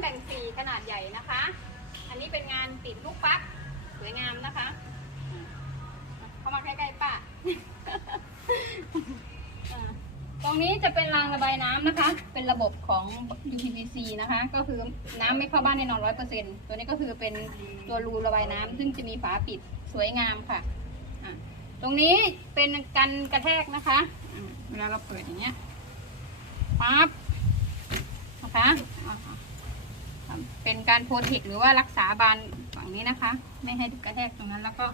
แบ่งสีขนาดใหญ่นะคะ อันนี้เป็นงานติดลูกปักสวยงามนะคะ เข้ามาใกล้ๆป้าอ่าตรงนี้จะเป็นรางระบายน้ำนะคะ เป็นระบบของ UPVC นะคะ ก็คือน้ำไม่เข้าบ้านแน่นอนร้อยเปอร์เซ็นตัวนี้ก็คือเป็นตัวรูระบายน้ำซึ่งจะมีฝาปิดสวยงามค่ะ ตรงนี้เป็นกันกระแทกนะคะ เวลาเราเปิดอย่างเงี้ยปั๊บนะคะ เป็นการโปรเทคหรือว่ารักษาบานฝั่งนี้นะคะ ไม่ให้กระแทกตรงนั้นแล้วก็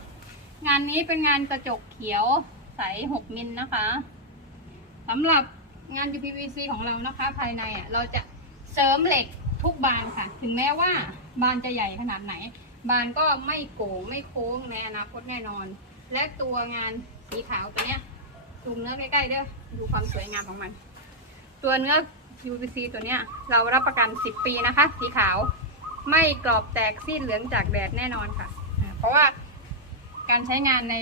งานนี้เป็นงานกระจกเขียวใส 6 มิลนะคะสำหรับงาน UPVC ของเรานะคะ ภายในอะเราจะเสริมเหล็กทุกบานค่ะ ถึงแม้ว่าบานจะใหญ่ขนาดไหน บานก็ไม่โก่งไม่โค้งในอนาคตแน่นอน และตัวงานสีขาวตัวเนี้ยซูมเนื้อใกล้ๆเด้อดูความสวยงามของมัน ตัวเนื้อ UVC ตัวเนี้ยเรารับประกัน 10 ปีนะคะ สีขาว ไม่กรอบแตกซีดเหลืองจากแดดแน่นอนค่ะ เพราะว่าการใช้งานใน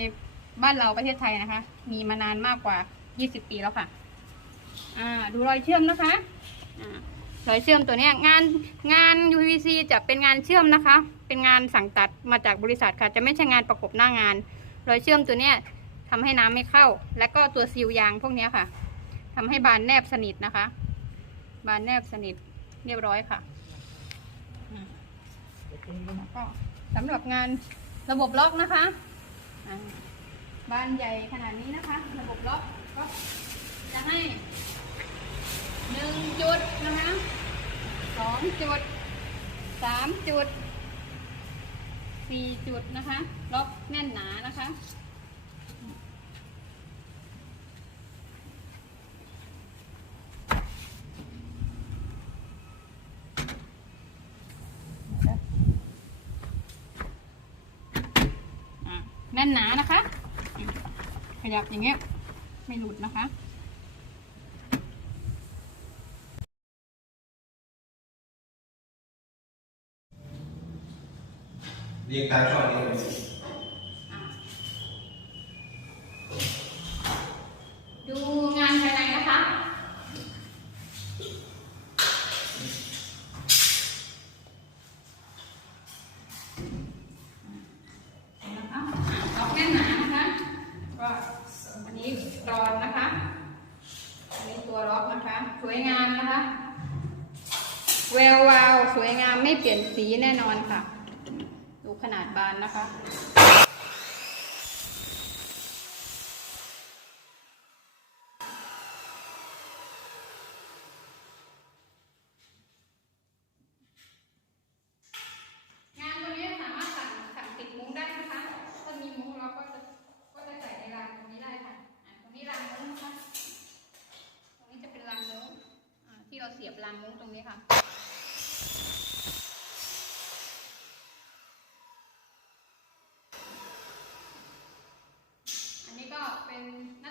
บ้านเราประเทศไทยนะคะ มีมานานมากกว่า 20 ปีแล้วค่ะ อ่า ดูรอยเชื่อมนะคะอ่ารอยเชื่อมตัวนี้งานงาน UVC จะเป็นงานเชื่อมนะคะ เป็นงานสั่งตัดมาจากบริษัทค่ะ จะไม่ใช่งานประกบหน้างาน รอยเชื่อมตัวนี้ทำให้น้ำไม่เข้า และก็ตัวซีลยางพวกนี้ค่ะทำให้บานแนบสนิทนะคะ บานแนบสนิทเรียบร้อยค่ะ แล้วก็สำหรับงานระบบล็อกนะคะบ้าบานใหญ่ขนาดนี้นะคะ ระบบล็อกก็จะให้หนึ่งจุดนะคะสองจุดสามจุดสี่จุดนะคะ ล็อกแน่นหนานะคะ น่นหนานะคะ ขยับอย่างเงี้ยไม่หลุดนะคะเรียงตามช่องนี้ อันนี้รอนนะคะ อันนี้ตัวล็อกนะคะ สวยงามนะคะ แวววาว สวยงามไม่เปลี่ยนสีแน่นอนค่ะ ดูขนาดบานนะคะานมุ้งตรงนี้ค่ะ อันนี้ก็เป็นหน้า